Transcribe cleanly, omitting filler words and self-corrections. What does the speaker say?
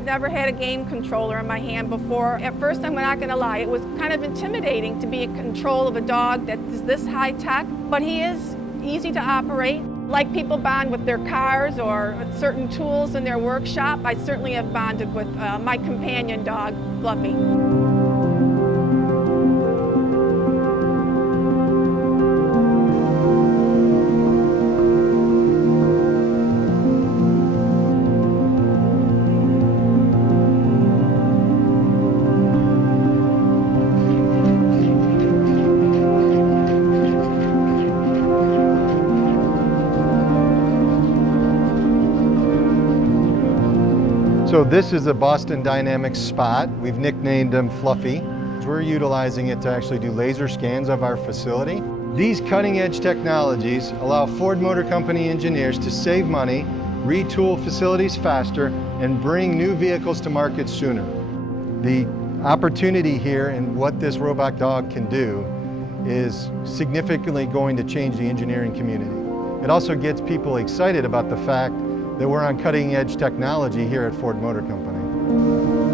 I've never had a game controller in my hand before. At first, I'm not gonna lie, it was kind of intimidating to be in control of a dog that is this high tech, but he is easy to operate. Like people bond with their cars or certain tools in their workshop, I certainly have bonded with my companion dog, Fluffy. So this is a Boston Dynamics Spot. We've nicknamed him Fluffy. We're utilizing it to actually do laser scans of our facility. These cutting-edge technologies allow Ford Motor Company engineers to save money, retool facilities faster, and bring new vehicles to market sooner. The opportunity here and what this robot dog can do is significantly going to change the engineering community. It also gets people excited about the fact that we're on cutting-edge technology here at Ford Motor Company.